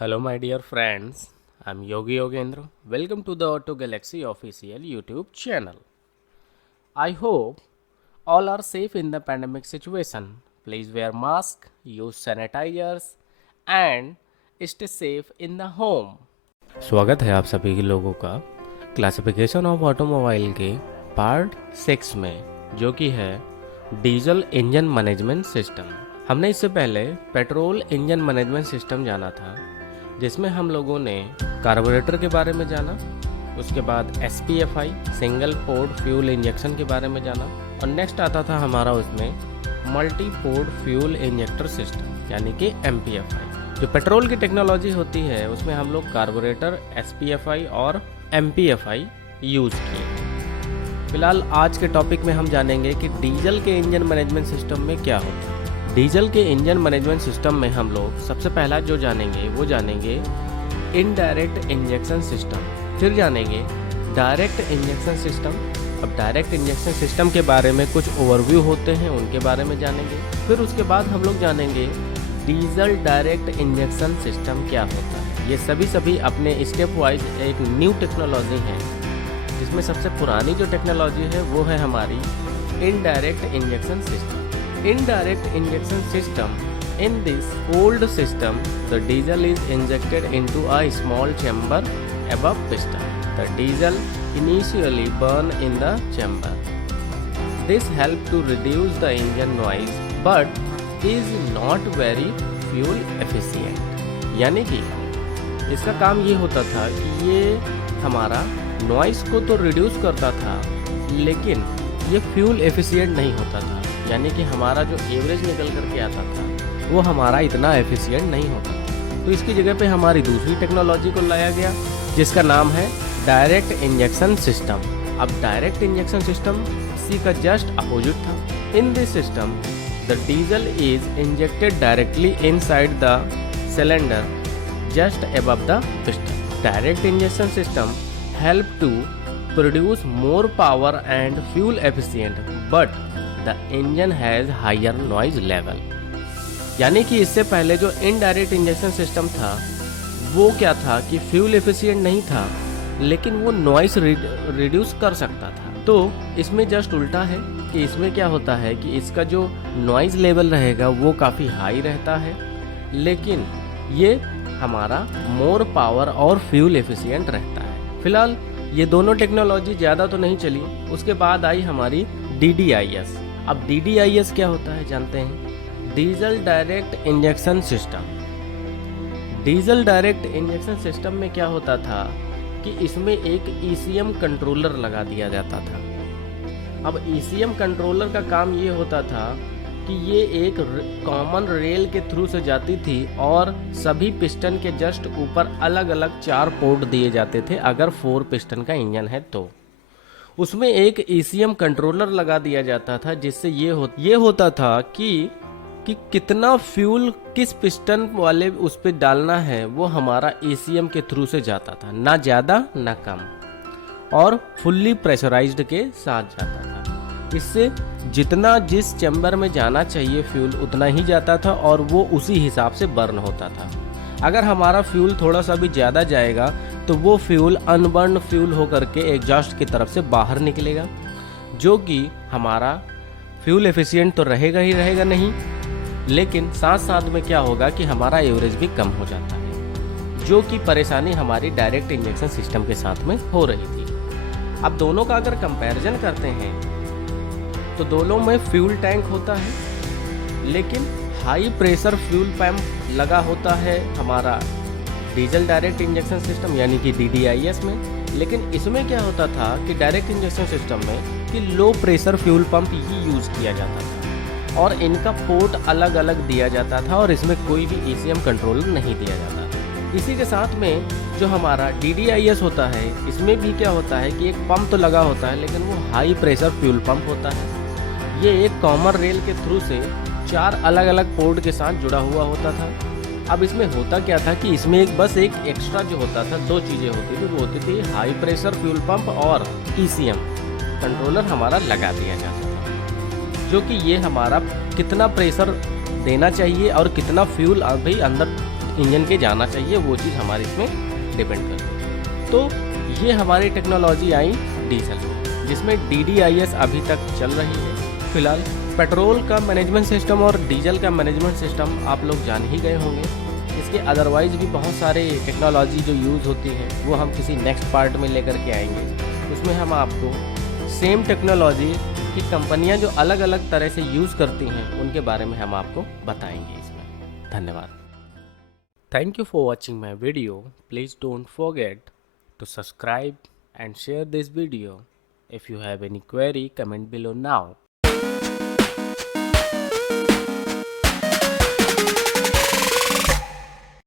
Hello, my dear friends. I'm Yogi Yogendra. Welcome to the Auto Galaxy official YouTube channel. I hope all are safe in the pandemic situation. Please wear mask, use sanitizers, and stay safe in the home. स्वागत है आप सभी के लोगों का classification of automobile के part 6 में, जो कि है डीजल इंजन मैनेजमेंट सिस्टम। हमने इससे पहले पेट्रोल इंजन मैनेजमेंट सिस्टम जाना था, जिसमें हम लोगों ने कार्बोरेटर के बारे में जाना, उसके बाद SPFI single port fuel injection के बारे में जाना, और नेक्स्ट आता था हमारा उसमें multi port fuel injector system यानी कि MPFI। जो पेट्रोल की टेक्नोलॉजी होती है उसमें हम लोग कार्बोरेटर, SPFI और MPFI यूज किए। फिलहाल आज के टॉपिक में हम जानेंगे कि डीजल के इंजन मैनेजमेंट सिस्टम में क्या होता है। डीजल के इंजन मैनेजमेंट सिस्टम में हम लोग सबसे पहला जो जानेंगे इनडायरेक्ट इंजेक्शन सिस्टम, फिर जानेंगे डायरेक्ट इंजेक्शन सिस्टम। अब डायरेक्ट इंजेक्शन सिस्टम के बारे में कुछ ओवरव्यू होते हैं, उनके बारे में जानेंगे। फिर उसके बाद हम लोग जानेंगे डीजल डायरेक्ट इंजेक्शन सिस्टम क्या होता है। ये सभी अपने स्टेप वाइज एक न्यू टेक्नोलॉजी है, जिसमें सबसे पुरानी जो टेक्नोलॉजी है वो है हमारी indirect injection system. Indirect injection system. In this old system, the diesel is injected into a small chamber above piston. The diesel initially burn in the chamber. This helps to reduce the engine noise, but is not very fuel efficient. यानी कि इसका काम ये होता था कि ये हमारा नॉइस को तो रिड्यूस करता था, लेकिन ये फ्यूल एफिशिएंट नहीं होता था। यानी कि हमारा जो एवरेज निकल करके आता था वो हमारा इतना एफिशिएंट नहीं होता। तो इसकी जगह पे हमारी दूसरी टेक्नोलॉजी को लाया गया, जिसका नाम है डायरेक्ट इंजेक्शन सिस्टम। अब डायरेक्ट इंजेक्शन सिस्टम इसी का जस्ट अपोजिट था। In this system the diesel is injected directly inside the cylinder just above the piston. Direct injection system help to produce more power and fuel efficient, but the engine has higher noise level. यानी कि इससे पहले जो indirect injection system था वो क्या था कि फ्यूल एफिशिएंट नहीं था, लेकिन वो नॉइस रिड्यूस कर सकता था। तो इसमें जस्ट उल्टा है कि इसमें क्या होता है कि इसका जो नॉइज लेवल रहेगा वो काफ़ी हाई रहता है, लेकिन ये हमारा मोर पावर और फ्यूल एफिशिएंट रहता है। फिलहाल ये दोनों टेक्नोलॉजी ज़्यादा तो नहीं चली। उसके बाद आई हमारी DDIS। अब DDIS क्या होता है जानते हैं? Diesel direct injection system. Diesel direct injection system में क्या होता था कि इसमें एक ECM कंट्रोलर लगा दिया जाता था। अब ECM कंट्रोलर का काम ये होता था कि ये एक कॉमन रेल के थ्रू से जाती थी और सभी पिस्टन के जस्ट ऊपर अलग अलग 4 पोर्ट दिए जाते थे। अगर 4 पिस्टन का इंजन है तो उसमें एक ECM कंट्रोलर लगा दिया जाता था, जिससे ये होता था कि कितना फ्यूल किस पिस्टन वाले उस पर डालना है वो हमारा ECM के थ्रू से जाता था, ना ज़्यादा ना कम, और फुल्ली प्रेशराइज्ड के साथ जाता था। इससे जितना जिस चैम्बर में जाना चाहिए फ्यूल उतना ही जाता था और वो उसी हिसाब से बर्न होता था। अगर हमारा फ्यूल थोड़ा सा भी ज़्यादा जाएगा तो वो फ्यूल अनबर्न फ्यूल होकर के एग्जॉस्ट की तरफ से बाहर निकलेगा, जो कि हमारा फ्यूल एफिशिएंट तो रहेगा ही रहेगा नहीं, लेकिन साथ साथ में क्या होगा कि हमारा एवरेज भी कम हो जाता है, जो कि परेशानी हमारी डायरेक्ट इंजेक्शन सिस्टम के साथ में हो रही थी। अब दोनों का अगर कंपैरिजन करते हैं तो दोनों में फ्यूल टैंक होता है, लेकिन हाई प्रेशर फ्यूल पंप लगा होता है हमारा डीजल डायरेक्ट इंजेक्शन सिस्टम यानी कि DDIS में। लेकिन इसमें क्या होता था कि डायरेक्ट इंजेक्शन सिस्टम में कि लो प्रेशर फ्यूल पंप ही यूज़ किया जाता था और इनका पोर्ट अलग अलग दिया जाता था और इसमें कोई भी ECM कंट्रोल नहीं दिया जाता था। इसी के साथ में जो हमारा DDIS होता है, इसमें भी क्या होता है कि एक पंप तो लगा होता है, लेकिन वो हाई प्रेशर फ्यूल पंप होता है। ये एक कॉमन रेल के थ्रू से 4 अलग अलग पोर्ट के साथ जुड़ा हुआ होता था। अब इसमें होता क्या था कि इसमें बस एक एक्स्ट्रा जो होता था, 2 चीज़ें होती थी। वो होती थी हाई प्रेशर फ्यूल पंप और ECM कंट्रोलर हमारा लगा दिया जाता था, जो कि ये हमारा कितना प्रेशर देना चाहिए और कितना फ्यूल अभी अंदर इंजन के जाना चाहिए, वो चीज़ हमारे इसमें डिपेंड करती है। तो ये हमारी टेक्नोलॉजी आई डीजल में, जिसमें DDIS अभी तक चल रही है फिलहाल। पेट्रोल का मैनेजमेंट सिस्टम और डीजल का मैनेजमेंट सिस्टम आप लोग जान ही गए होंगे। इसके अदरवाइज़ भी बहुत सारे टेक्नोलॉजी जो यूज़ होती है वो हम किसी नेक्स्ट पार्ट में लेकर के आएंगे। उसमें हम आपको सेम टेक्नोलॉजी की कंपनियां जो अलग अलग तरह से यूज़ करती हैं उनके बारे में हम आपको बताएंगे इसमें। धन्यवाद। Thank you for watching my video. Please don't forget to subscribe and share this video. If you have any query, comment below now.